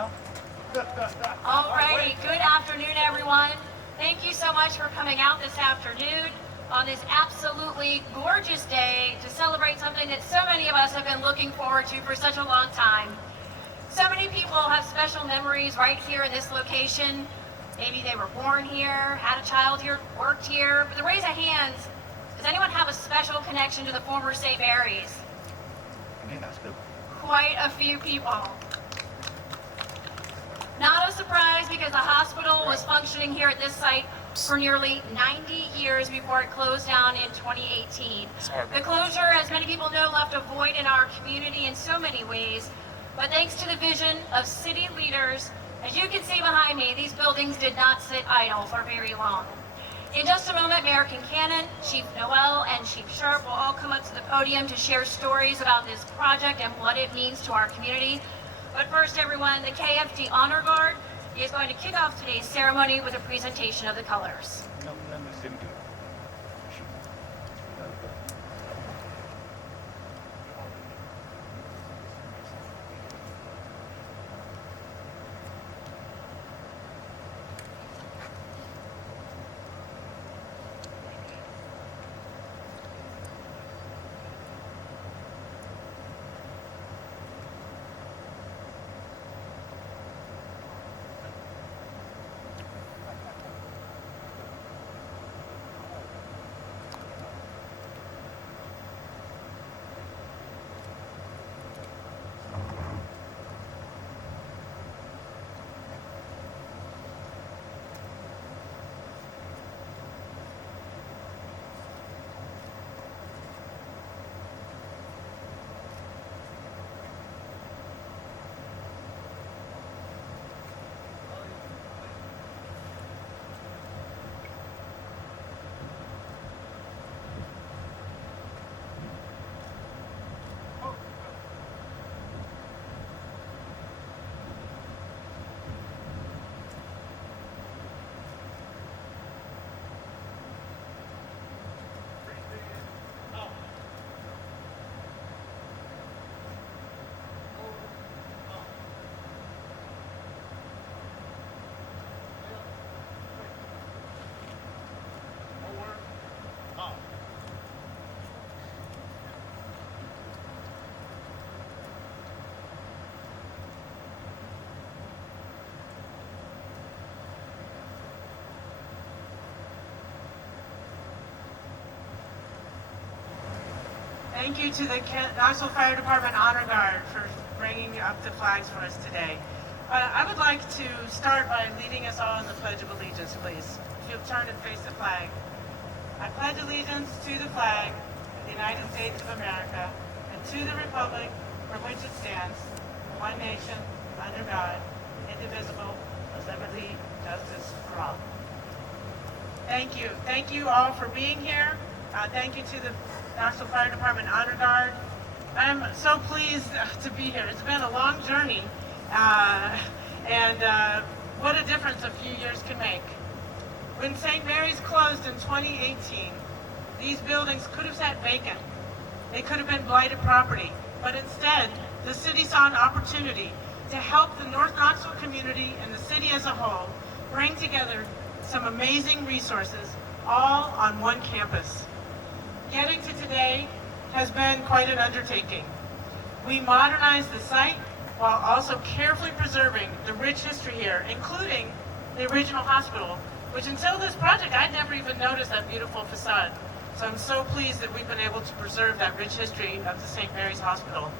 now? Alrighty, good afternoon, everyone. Thank you so much for coming out this afternoon on this absolutely gorgeous day to celebrate something that so many of us have been looking forward to for such a long time. So many people have special memories right here in this location. Maybe they were born here, had a child here, worked here. But raise of hands, does anyone have a special connection to the former St. Mary's? Quite a few people. Not a surprise because the hospital was functioning here at this site for nearly 90 years before it closed down in 2018. The closure, as many people know, left a void in our community in so many ways, but thanks to the vision of city leaders, as you can see behind me, these buildings did not sit idle for very long. In just a moment, Mayor Kincannon, Chief Noel, and Chief Sharp will all come up to the podium to share stories about this project and what it means to our community. But first, everyone, the KFD Honor Guard is going to kick off today's ceremony with a presentation of the colors. Thank you to the Knoxville Fire Department Honor Guard for bringing up the flags for us today. I would like to start by leading us all in the Pledge of Allegiance, please. If you'll turn and face the flag. I pledge allegiance to the flag of the United States of America and to the republic for which it stands, one nation, under God, indivisible, with liberty and justice for all. Thank you. Thank you all for being here. Thank you to the Knoxville Fire Department Honor Guard. I'm so pleased to be here. It's been a long journey, and what a difference a few years can make. When St. Mary's closed in 2018, these buildings could have sat vacant. They could have been blighted property, but instead, the city saw an opportunity to help the North Knoxville community and the city as a whole bring together some amazing resources all on one campus. Getting to today has been quite an undertaking. We modernized the site while also carefully preserving the rich history here, including the original hospital, which until this project, I'd never even noticed that beautiful facade. So I'm so pleased that we've been able to preserve that rich history of the St. Mary's Hospital.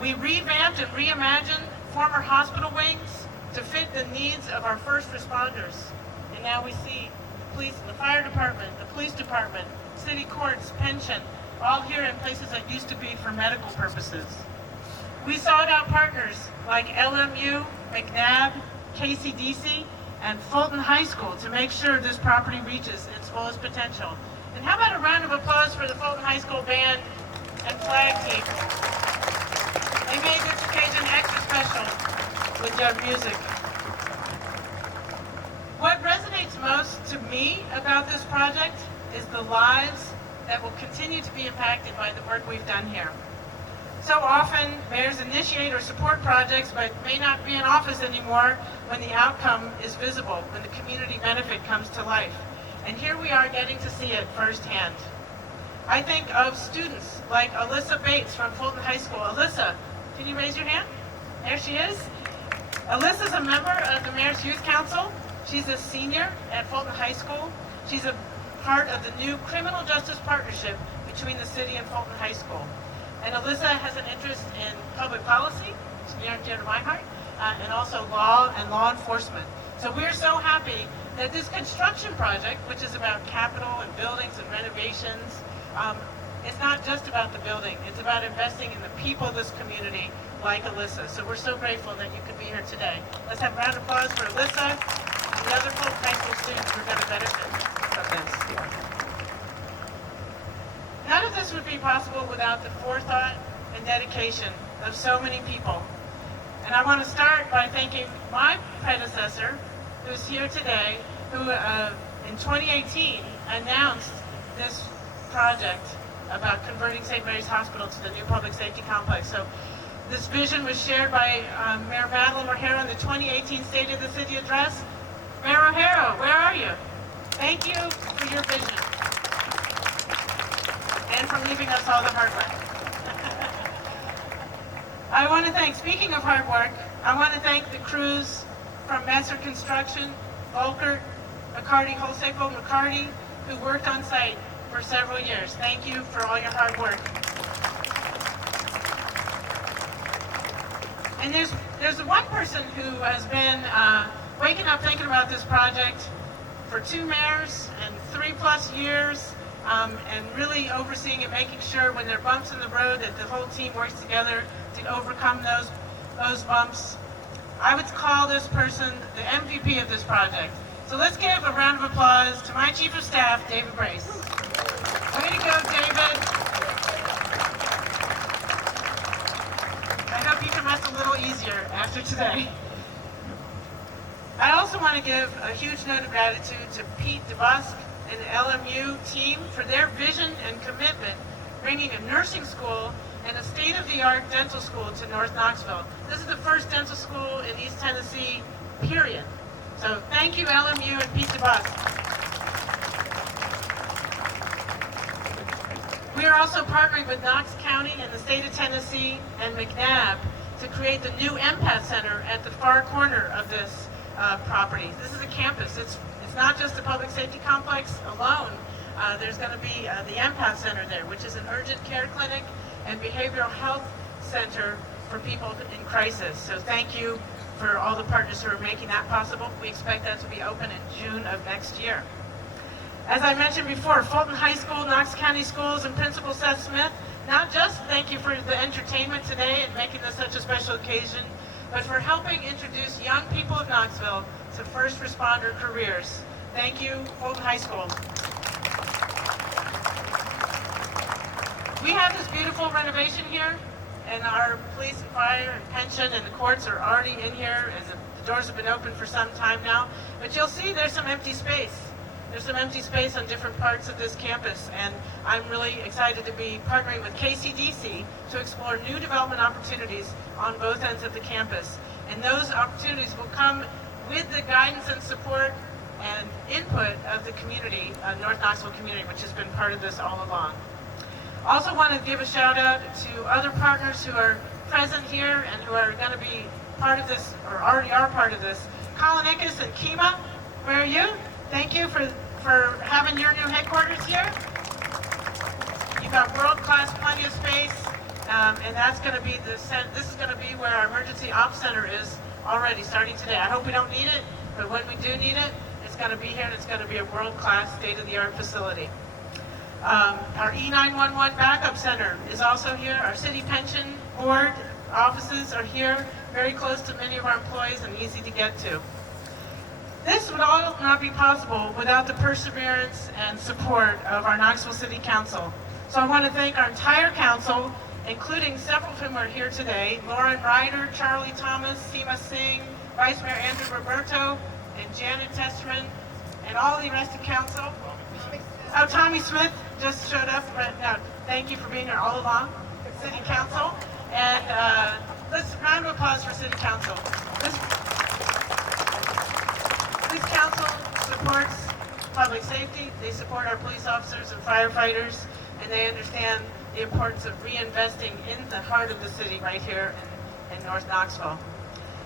We revamped and reimagined former hospital wings to fit the needs of our first responders. And now we see the fire department, the police department, city courts, pension, all here in places that used to be for medical purposes. We sought out partners like LMU, McNabb, KCDC, and Fulton High School to make sure this property reaches its fullest potential. And how about a round of applause for the Fulton High School band and flag team? They made this occasion extra special with their music. What resonates most to me about this project is the lives that will continue to be impacted by the work we've done here. So often, mayors initiate or support projects but may not be in office anymore when the outcome is visible, when the community benefit comes to life. And here we are getting to see it firsthand. I think of students like Alyssa Bates from Fulton High School. Alyssa, can you raise your hand? There she is. Alyssa's a member of the Mayor's Youth Council. She's a senior at Fulton High School. She's a part of the new criminal justice partnership between the city and Fulton High School. And Alyssa has an interest in public policy, it's near and dear to my heart, and also law and law enforcement. So we're so happy that this construction project, which is about capital and buildings and renovations, it's not just about the building, it's about investing in the people of this community like Alyssa. So we're so grateful that you could be here today. Let's have a round of applause for Alyssa and the other Fulton High School students who are going to benefit from this. None of this would be possible without the forethought and dedication of so many people. And I want to start by thanking my predecessor, who's here today, who in 2018 announced this project about converting St. Mary's Hospital to the new public safety complex. So this vision was shared by Mayor Madeline O'Hara in the 2018 State of the City address. Mayor O'Hara, where are you? Thank you for your vision. And for leaving us all the hard work. I want to thank, speaking of hard work, I want to thank the crews from Messer Construction, Volkert, McCarty, Wholesale McCarty, who worked on site for several years. Thank you for all your hard work. And there's one person who has been waking up thinking about this project for 2 mayors and 3+ years. And really overseeing it, making sure when there are bumps in the road that the whole team works together to overcome those bumps. I would call this person the MVP of this project. So let's give a round of applause to my Chief of Staff, David Brace. Way to go, David. I hope you can rest a little easier after today. I also want to give a huge note of gratitude to Pete DeBusk and the LMU team for their vision and commitment, bringing a nursing school and a state-of-the-art dental school to North Knoxville. This is the first dental school in East Tennessee, period. So thank you, LMU and Pete DeBusk. We are also partnering with Knox County and the state of Tennessee and McNabb to create the new Empath Center at the far corner of this property. This is a campus. It's not just a public safety complex alone. There's going to be the Empath Center there, which is an urgent care clinic and behavioral health center for people in crisis. So thank you for all the partners who are making that possible. We expect that to be open in June of next year. As I mentioned before, Fulton High School, Knox County Schools, and Principal Seth Smith, not just thank you for the entertainment today and making this such a special occasion, but for helping introduce young people of Knoxville to first responder careers. Thank you, Fulton High School. We have this beautiful renovation here, and our police and fire and pension and the courts are already in here, as the doors have been open for some time now. But you'll see there's some empty space. There's some empty space on different parts of this campus, and I'm really excited to be partnering with KCDC to explore new development opportunities on both ends of the campus. And those opportunities will come with the guidance and support and input of the community, North Knoxville community, which has been part of this all along. Also want to give a shout out to other partners who are present here and who are going to be part of this, or already are part of this. Colin Ickes and Kima, where are you? Thank you for having your new headquarters here. You've got world-class, plenty of space, and that's going to be this is going to be where our emergency ops center is already starting today. I hope we don't need it, but when we do need it, it's going to be here, and it's going to be a world-class, state-of-the-art facility. Our E911 backup center is also here. Our city pension board offices are here, very close to many of our employees and easy to get to. This would all not be possible without the perseverance and support of our Knoxville City Council. So I want to thank our entire council, including several of whom are here today: Lauren Ryder, Charlie Thomas, Seema Singh, Vice Mayor Andrew Roberto, and Janet Testerman, and all the rest of council. Oh, Tommy Smith just showed up right now. Thank you for being here all along. City Council. And let's round of applause for City Council. This council supports public safety, they support our police officers and firefighters, and they understand the importance of reinvesting in the heart of the city right here in North Knoxville.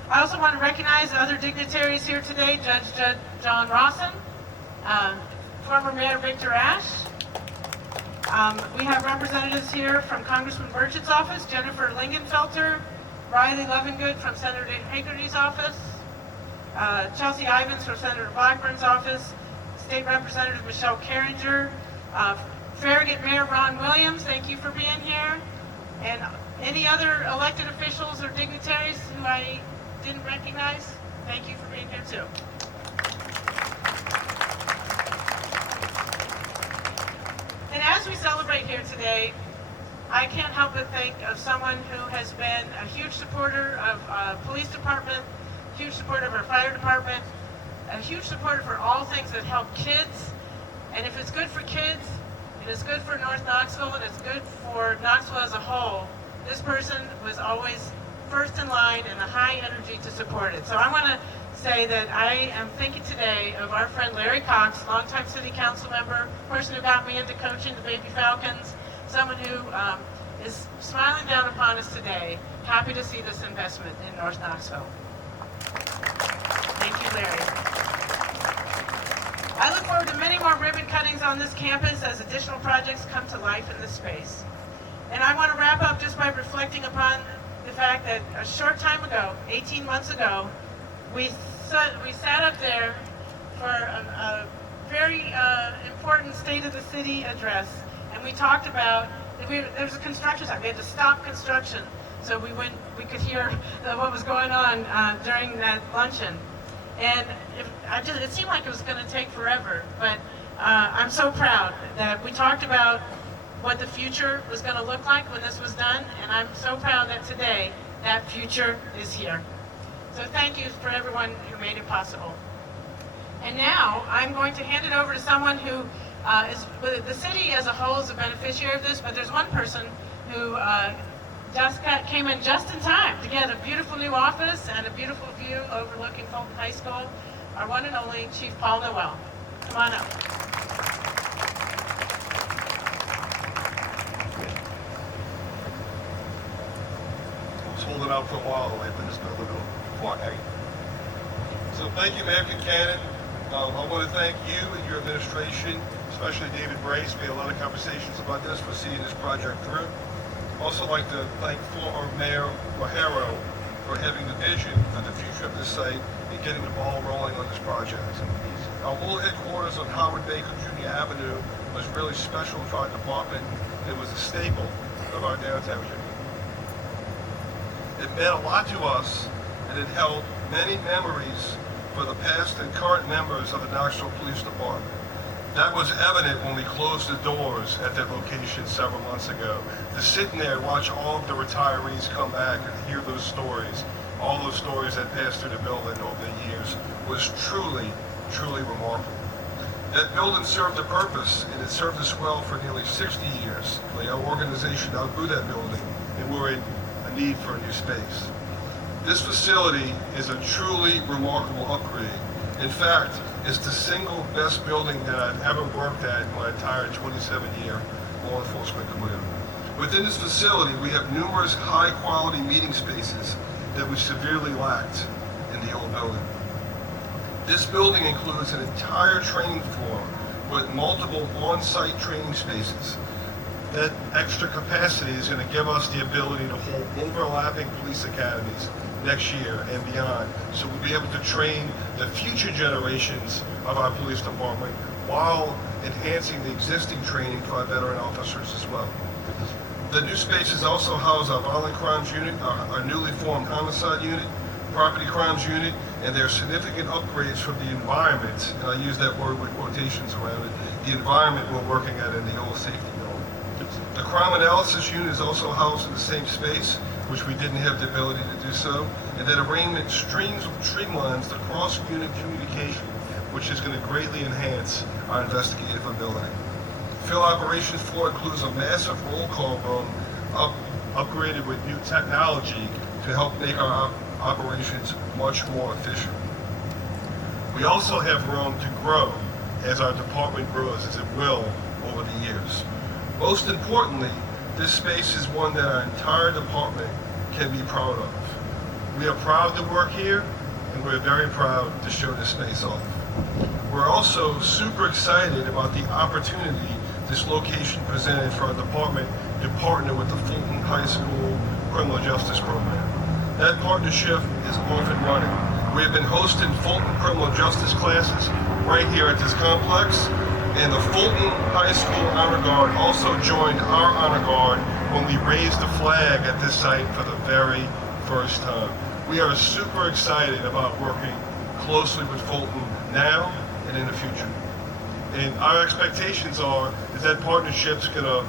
I also want to recognize other dignitaries here today, Judge John Rawson, former Mayor Victor Ashe. We have representatives here from Congressman Burchett's office, Jennifer Lingenfelter, Riley Lovingood from Senator Hagerty's office, Chelsea Ivins from Senator Blackburn's office, State Representative Michelle Carringer, Farragut Mayor Ron Williams, thank you for being here, and any other elected officials or dignitaries who I didn't recognize, thank you for being here too. And as we celebrate here today, I can't help but think of someone who has been a huge supporter of police department, huge supporter of our fire department, a huge supporter for all things that help kids. And if it's good for kids, and it's good for North Knoxville, and it's good for Knoxville as a whole, this person was always first in line and a high energy to support it. So I want to say that I am thinking today of our friend Larry Cox, longtime city council member, person who got me into coaching the Baby Falcons, someone who is smiling down upon us today, happy to see this investment in North Knoxville. Thank you, Larry. I look forward to many more ribbon cuttings on this campus as additional projects come to life in this space. And I want to wrap up just by reflecting upon the fact that a short time ago, 18 months ago, we sat up there for a very important State of the City address, and we talked about, there was a construction site. We had to stop construction so we could hear what was going on during that luncheon. And it seemed like it was going to take forever, but I'm so proud that we talked about what the future was going to look like when this was done, and I'm so proud that today that future is here. So thank you for everyone who made it possible. And now I'm going to hand it over to someone who the city as a whole is a beneficiary of this, but there's one person who came in just in time to get a beautiful new office and a beautiful view overlooking Fulton High School, our one and only Chief Paul Noel. Come on up. Holding out for a while away, but it's been a little quiet. So thank you, Mayor Buchanan. I want to thank you and your administration, especially David Brace. We had a lot of conversations about this. We're seeing this project through. Also like to thank former Mayor O'Hara for having the vision of the future of this site and getting the ball rolling on this project. Our old headquarters on Howard Baker Jr. Avenue was really special to our department. It was a staple of our downtown community. It meant a lot to us, and it held many memories for the past and current members of the Knoxville Police Department. That was evident when we closed the doors at that location several months ago. To sit in there and watch all of the retirees come back and hear those stories, all those stories that passed through the building over the years, was truly, truly remarkable. That building served a purpose, and it served us well for nearly 60 years. Our organization outgrew that building, and we're in need for a new space. This facility is a truly remarkable upgrade. In fact, it's the single best building that I've ever worked at in my entire 27-year law enforcement career. Within this facility, we have numerous high-quality meeting spaces that we severely lacked in the old building. This building includes an entire training floor with multiple on-site training spaces. That extra capacity is going to give us the ability to hold overlapping police academies next year and beyond. So we'll be able to train the future generations of our police department while enhancing the existing training for our veteran officers as well. The new spaces also house our violent crimes unit, our newly formed homicide unit, property crimes unit, and there are significant upgrades from the environment, and I use that word with quotations around it, the environment we're working at in the old safety building. The crime analysis unit is also housed in the same space, which we didn't have the ability to do so, and that arrangement streamlines the cross-unit communication, which is going to greatly enhance our investigative ability. The field operations floor includes a massive roll call room up upgraded with new technology to help make our operations much more efficient. We also have room to grow as our department grows, as it will over the years. Most importantly, this space is one that our entire department can be proud of. We are proud to work here, and we're very proud to show this space off. We're also super excited about the opportunity this location presented for our department to partner with the Fulton High School Criminal Justice Program. That partnership is off and running. We have been hosting Fulton Criminal Justice classes right here at this complex, and the Fulton High School Honor Guard also joined our Honor Guard when we raised the flag at this site for the very first time. We are super excited about working closely with Fulton now and in the future. And our expectations is that partnership's gonna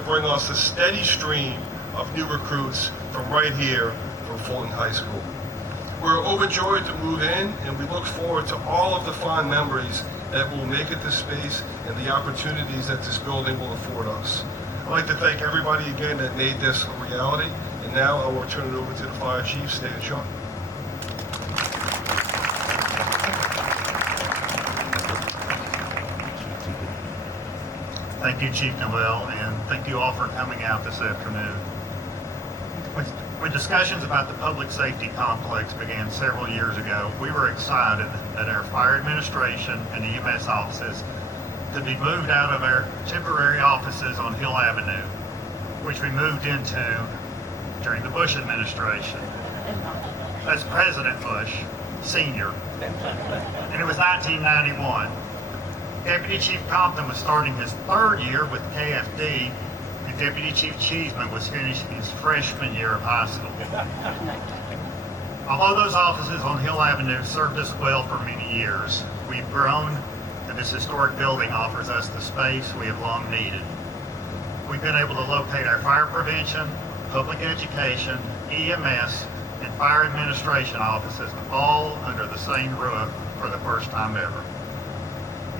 bring us a steady stream of new recruits from right here from Fulton High School. We're overjoyed to move in, and we look forward to all of the fond memories that will make it this space and the opportunities that this building will afford us. I'd like to thank everybody again that made this a reality, and now I will turn it over to the Fire Chief, Stan Shaw. Thank you, Chief Noel, and thank you all for coming out this afternoon. When discussions about the public safety complex began several years ago, we were excited that our fire administration and EMS offices could be moved out of our temporary offices on Hill Avenue, which we moved into during the Bush administration. That's President Bush, Sr. And it was 1991. Deputy Chief Compton was starting his third year with KFD, and Deputy Chief Cheeseman was finishing his freshman year of high school. Although those offices on Hill Avenue served us well for many years, we've grown, and this historic building offers us the space we have long needed. We've been able to locate our fire prevention, public education, EMS, and fire administration offices all under the same roof for the first time ever.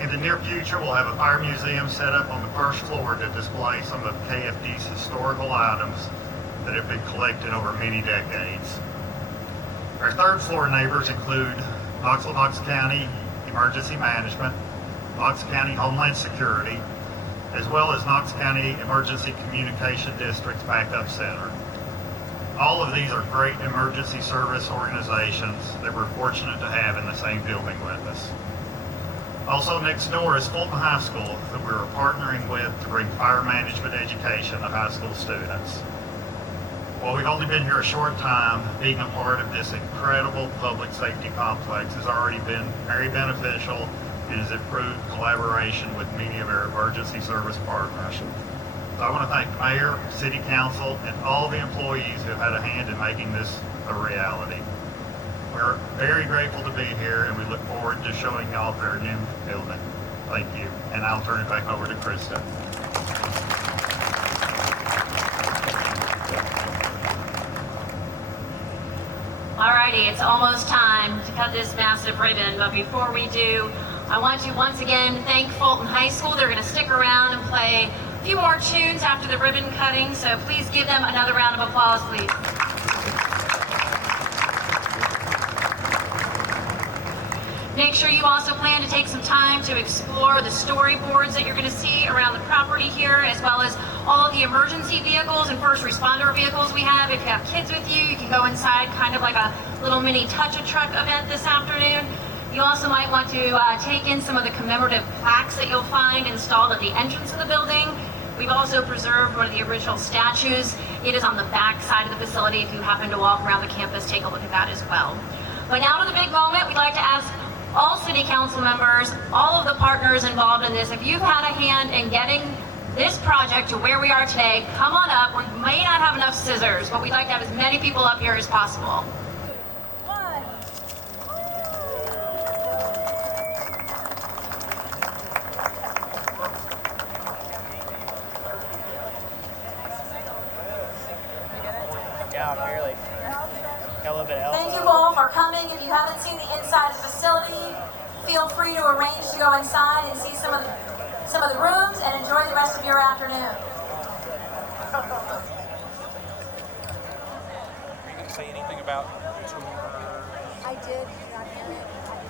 In the near future, we'll have a fire museum set up on the first floor to display some of KFD's historical items that have been collected over many decades. Our third floor neighbors include Knox County Emergency Management, Knox County Homeland Security, as well as Knox County Emergency Communication District's Backup Center. All of these are great emergency service organizations that we're fortunate to have in the same building with us. Also next door is Fulton High School that we're partnering with to bring fire management education to high school students. While we've only been here a short time, being a part of this incredible public safety complex has already been very beneficial and has improved collaboration with many of our emergency service partners. So I want to thank the Mayor, City Council, and all the employees who have had a hand in making this a reality. We're very grateful to be here, and we look forward to showing y'all our new building. Thank you, and I'll turn it back over to Krista. Alrighty, it's almost time to cut this massive ribbon, but before we do, I want to once again thank Fulton High School. They're going to stick around and play a few more tunes after the ribbon cutting, so please give them another round of applause, please. Make sure you also plan to take some time to explore the storyboards that you're going to see around the property here, as well as all of the emergency vehicles and first responder vehicles we have. If you have kids with you, you can go inside, kind of like a little mini touch-a-truck event this afternoon. You also might want to take in some of the commemorative plaques that you'll find installed at the entrance of the building. We've also preserved one of the original statues. It is on the back side of the facility. If you happen to walk around the campus, take a look at that as well. But now to the big moment, we'd like to ask all city council members, all of the partners involved in this, if you've had a hand in getting this project to where we are today, come on up. We may not have enough scissors, but we'd like to have as many people up here as possible. Yeah, barely. Got a little bit of Thank you all for coming. If you haven't seen the inside of the facility, feel free to arrange to go inside and see some of the rooms and enjoy the rest of your afternoon. say anything about the tour? I did not hear it. I